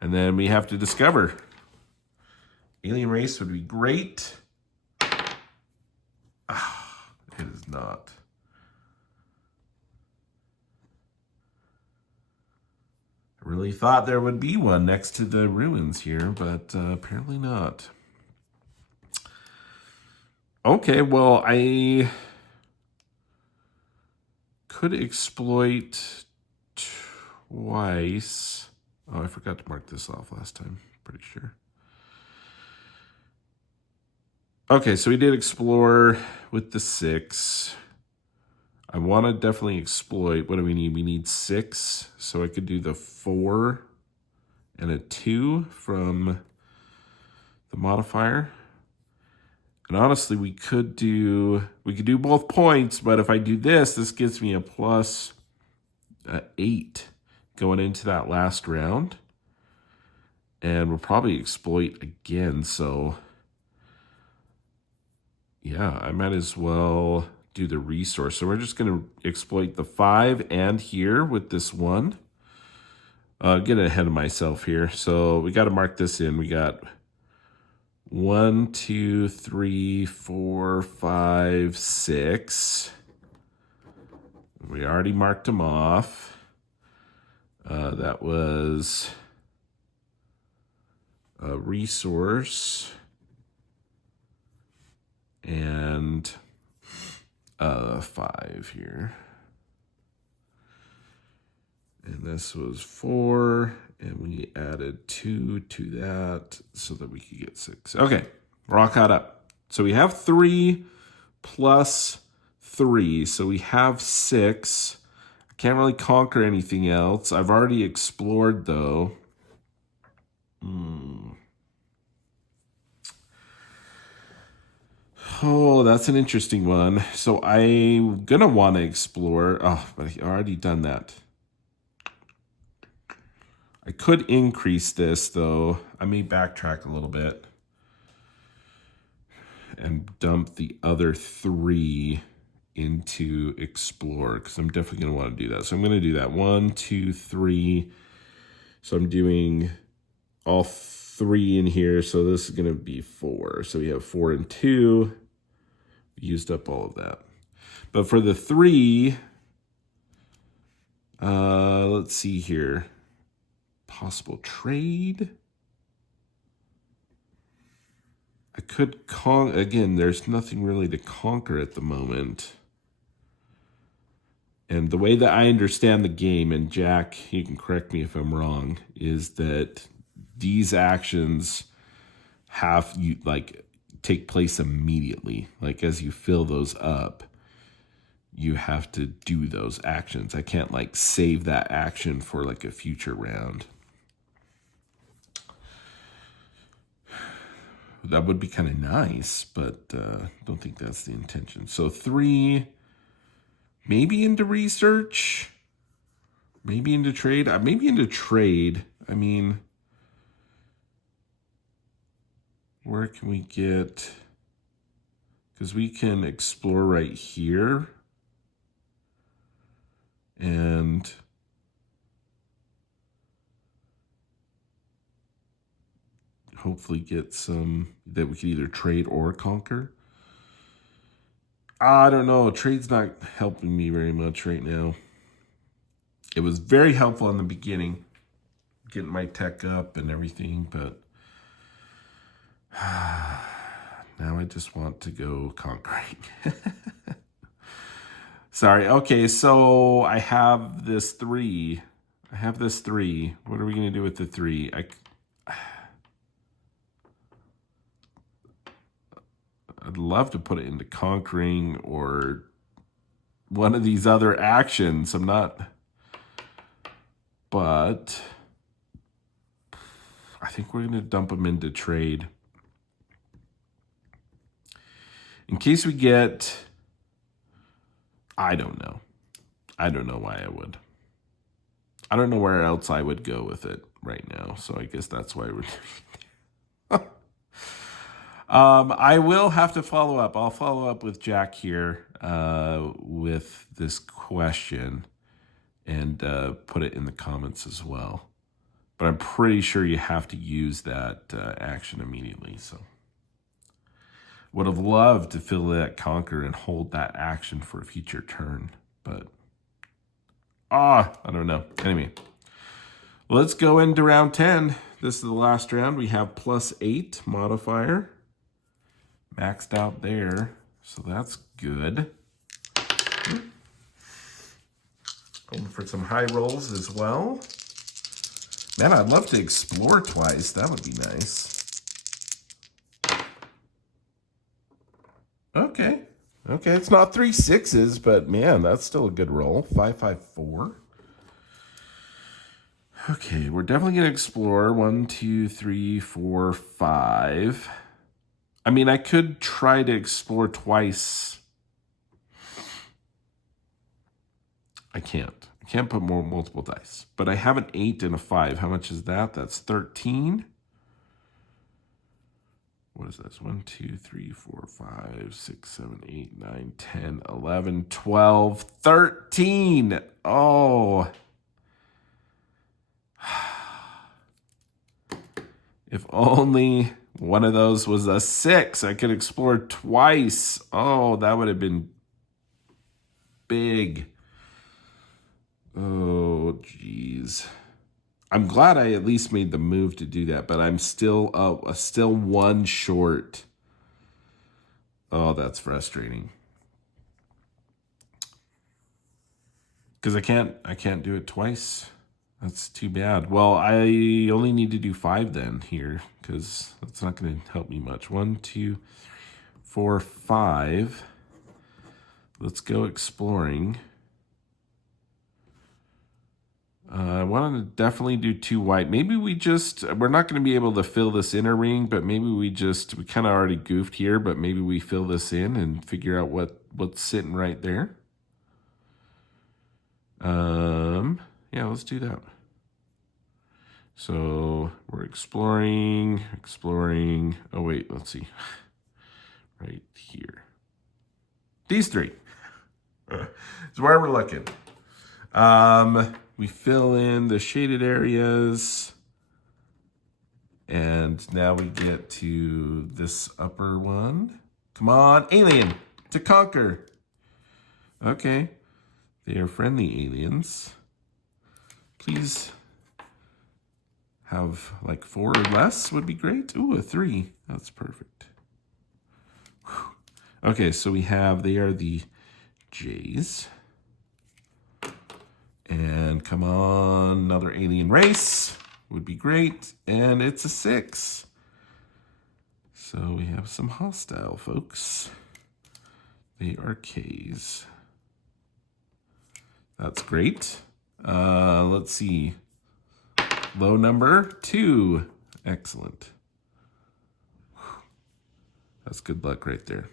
And then we have to discover. Alien race would be great. It is not. I really thought there would be one next to the ruins here, but apparently not. Okay, well, I could exploit twice. Oh, I forgot to mark this off last time, pretty sure. Okay, so we did explore with the 6. I want to definitely exploit. What do we need? We need 6. So I could do the 4 and a 2 from the modifier. And honestly, we could do both points, but if I do this, this gives me a plus 8 going into that last round. And we'll probably exploit again, so yeah, I might as well do the resource. So we're just going to exploit the 5 and here with this 1. Get ahead of myself here. So we got to mark this in. We got 1, 2, 3, 4, 5, 6. We already marked them off. That was a resource and 5 here. And this was 4, and we added 2 to that so that we could get 6. Okay, we're all caught up. So we have 3 plus 3, so we have 6. I can't really conquer anything else. I've already explored, though. Oh, that's an interesting one. So I'm going to want to explore. Oh, but I've already done that. I could increase this, though. I may backtrack a little bit and dump the other 3 into explore, because I'm definitely going to want to do that. So I'm going to do that. 1, 2, 3. So I'm doing all 3 in here. So this is going to be 4. So we have 4 and 2. We used up all of that. But for the 3, let's see here. Possible trade. I could again, there's nothing really to conquer at the moment. And the way that I understand the game, and Jack, you can correct me if I'm wrong, is that these actions take place immediately. Like as you fill those up, you have to do those actions. I can't save that action for a future round. That would be kind of nice, but don't think that's the intention. So 3, maybe into research, maybe into trade. Maybe into trade. I mean, where can we get? Because we can explore right here. And hopefully get some that we could either trade or conquer. I don't know. Trade's not helping me very much right now. It was very helpful in the beginning, getting my tech up and everything, but now I just want to go conquering. Sorry. Okay, so I have this 3. I I have this 3. What are we going to do with the 3? I'd love to put it into conquering or one of these other actions. I'm not, but I think we're going to dump them into trade. In case we get, I don't know. I don't know why I would. I don't know where else I would go with it right now. So I guess that's why we're doing it. I will have to follow up. I'll follow up with Jack here with this question and put it in the comments as well. But I'm pretty sure you have to use that action immediately. So would have loved to fill that conquer and hold that action for a future turn. But, I don't know. Anyway, let's go into round 10. This is the last round. We have +8 modifier. Maxed out there. So that's good. Going for some high rolls as well. Man, I'd love to explore twice. That would be nice. Okay. Okay, it's not 3 6s, but man, that's still a good roll. 5 5 4. Okay, we're definitely going to explore. 1 2 3 4 5. I mean, I could try to explore twice. I can't. I can't put multiple dice. But I have an 8 and a 5. How much is that? That's 13. What is this? 1 2 3 4 5 6 7 8 9 10 11 12 13. Oh. If only one of those was a 6, I could explore twice. Oh, that would have been big. Oh, geez. I'm glad I at least made the move to do that, but I'm still 1 short. Oh, that's frustrating. Because I can't do it twice. That's too bad. Well, I only need to do 5 then here, because that's not going to help me much. 1 2 4 5. Let's go exploring. I want to definitely do 2 white. Maybe we're not going to be able to fill this inner ring, but maybe we kind of already goofed here, but maybe we fill this in and figure out what's sitting right there. Yeah, let's do that. So we're exploring. Oh, wait, let's see. Right here. These 3 is where we're looking. We fill in the shaded areas. And now we get to this upper one. Come on, alien, to conquer. Okay, they are friendly aliens. Please have like 4 or less would be great. Ooh, a 3, that's perfect. Whew. Okay, so they are the J's. And come on, another alien race would be great. And it's a 6. So we have some hostile folks. They are K's. That's great. Let's see. Low number 2. Excellent. That's good luck right there.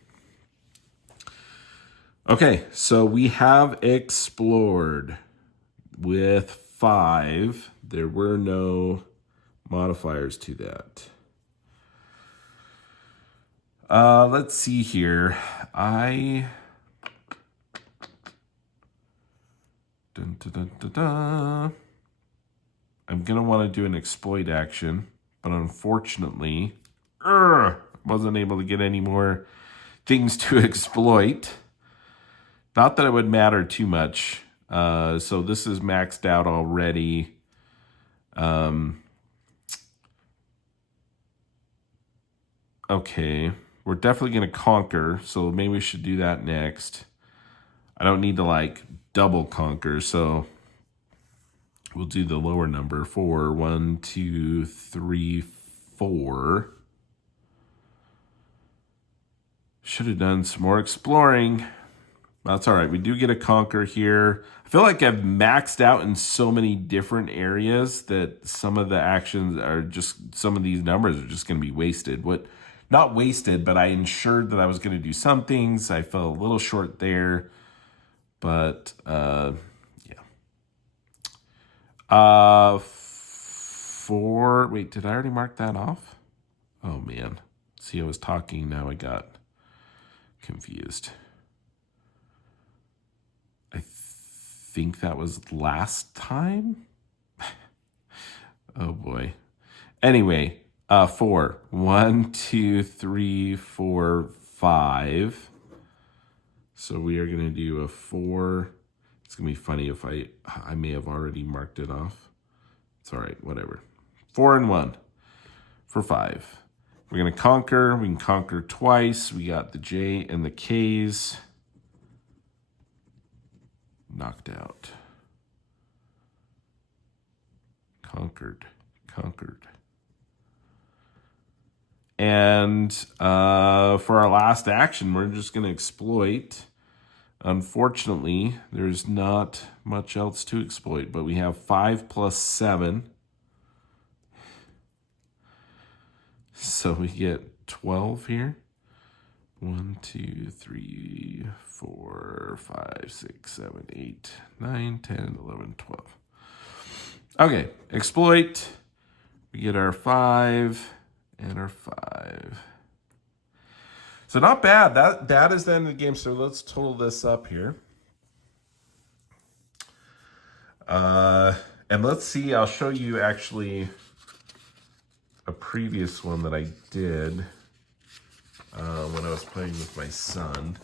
Okay, so we have explored with 5. There were no modifiers to that. Let's see here. I'm going to want to do an exploit action, but unfortunately, wasn't able to get any more things to exploit. Not that it would matter too much. So this is maxed out already. Okay, we're definitely going to conquer, so maybe we should do that next. I don't need to like double conquer, so We'll do the lower number. 4, 1, 2, 3, 4. Should have done some more exploring. That's all right. We do get a conquer here. I feel like I've maxed out in so many different areas that some of the actions are just, some of these numbers are just going to be wasted. Not wasted, but I ensured that I was going to do some things. I fell a little short there, but yeah. 4, wait, did I already mark that off? Oh man. See, I was talking, now I got confused. I think that was last time. Oh boy. Anyway, 4, 1, 2, 3, 4, 5. So we are going to do a 4. It's going to be funny if I may have already marked it off. It's all right, whatever. 4 and 1 for 5. We're going to conquer. We can conquer twice. We got the J and the K's. Knocked out. Conquered. And for our last action, we're just going to exploit. Unfortunately, there's not much else to exploit, but we have 5 plus 7. So we get 12 here. 1, 2, 3, 4, 5, 6, 7, 8, 9, 10, 11, 12. Okay, exploit. We get our 5 and our 5. So not bad. That is the end of the game. So let's total this up here. And let's see. I'll show you actually a previous one that I did when I was playing with my son.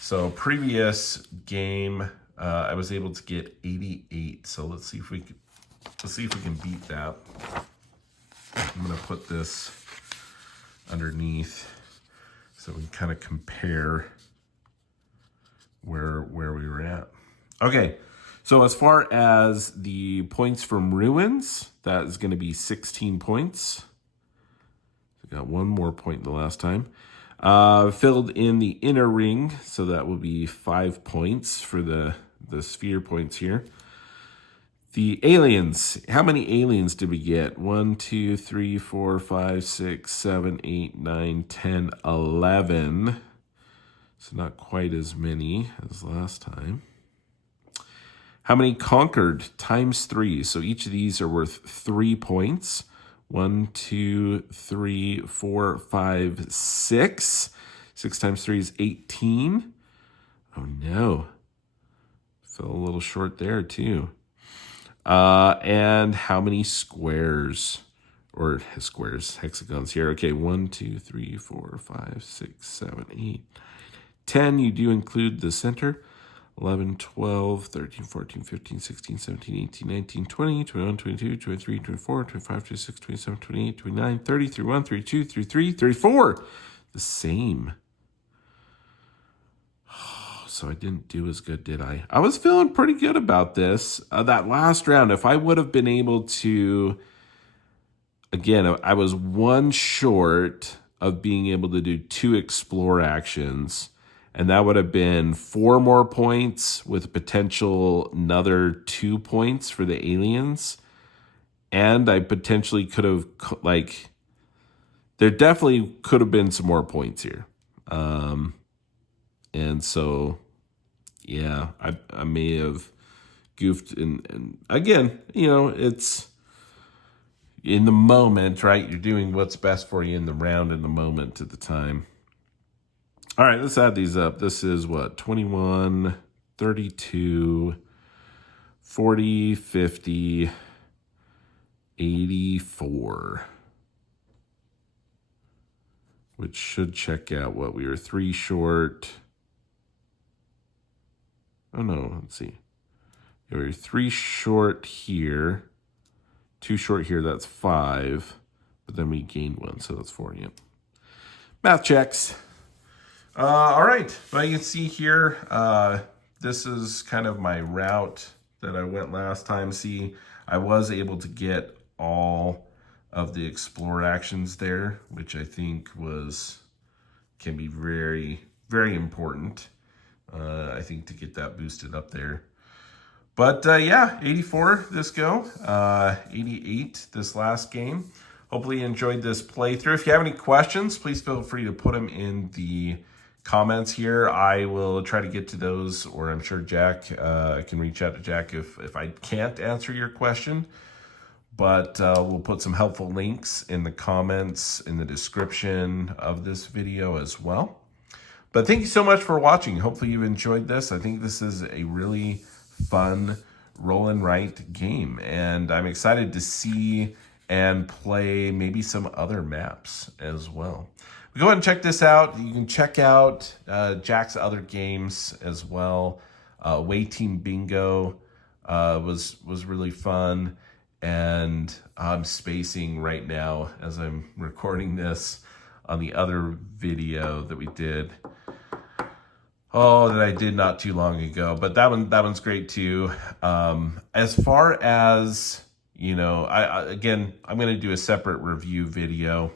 So previous game, I was able to get 88. So let's see if we can beat that. I'm gonna put this underneath so we can kind of compare where we were at. Okay, so as far as the points from ruins, that is going to be 16 points. I got one more point than the last time. Filled in the inner ring, so that will be 5 points for the sphere points here. The aliens, how many aliens did we get? 1, 2, 3, 4, 5, 6, 7, 8, 9, 10, 11. So not quite as many as last time. How many conquered? Times 3. So each of these are worth 3 points. 1, 2, 3, 4, 5, 6. 6 times 3 is 18. Oh no. Fell a little short there too. And how many squares? Or squares, hexagons here. Okay, 1, 2, 3, 4, 5, 6, 7, 8, 10. You do include the center. 11, 12, 13, 14, 15, 16, 17, 18, 19, 20, 21, 22, 23, 24, 25, 26, 27, 28, 29, 30, 31, 32, 33, 34. The same. So I didn't do as good, did I? I was feeling pretty good about this. That last round, if I would have been able to, again, I was 1 short of being able to do 2 explore actions, and that would have been 4 more points with potential another 2 points for the aliens. And I potentially could have, like, there definitely could have been some more points here. And so, yeah, I may have goofed. And again, you know, it's in the moment, right? You're doing what's best for you in the round, in the moment, at the time. All right, let's add these up. This is what? 21, 32, 40, 50, 84. Which should check out what we were 3 short. Oh no, let's see. We were 3 short here. 2 short here, that's 5. But then we gained 1, so that's 4. Yep. Math checks. All right, well, you can see here, this is kind of my route. that I went last time. See, I was able to get all of the explore actions there, which I think can be very, very important. I think to get that boosted up there. But yeah, 84 this go, 88 this last game. Hopefully you enjoyed this playthrough. If you have any questions, please feel free to put them in the comments here. I will try to get to those, or I'm sure Jack, I can reach out to Jack if I can't answer your question. But we'll put some helpful links in the comments, in the description of this video as well. But thank you so much for watching. Hopefully you've enjoyed this. I think this is a really fun roll and write game, and I'm excited to see and play maybe some other maps as well. Go ahead and check this out. You can check out Jack's other games as well. Away Team Bingo was really fun, and I'm spacing right now as I'm recording this on the other video that we did. Oh, that I did not too long ago, but that one's great too. As far as, you know, again, I'm going to do a separate review video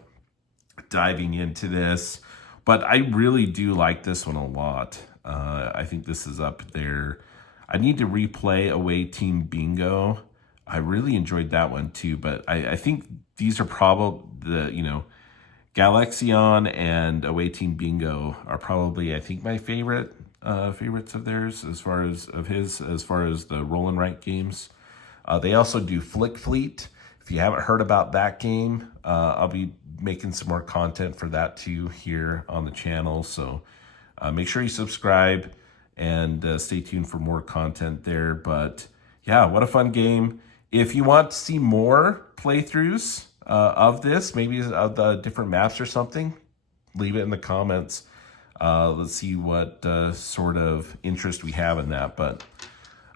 diving into this, but I really do like this one a lot. I think this is up there. I need to replay Away Team Bingo. I really enjoyed that one too, but I think these are probably the, you know, Gal4Xeon and Away Team Bingo are probably, I think, my favorites of theirs as far as the roll and write games. They also do Flick Fleet. If you haven't heard about that game, I'll be making some more content for that too here on the channel. So make sure you subscribe and stay tuned for more content there. But yeah, what a fun game. If you want to see more playthroughs of this, maybe of the different maps or something, leave it in the comments. Let's see what sort of interest we have in that. But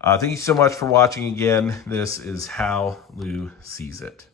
thank you so much for watching again. This is how Lou sees it.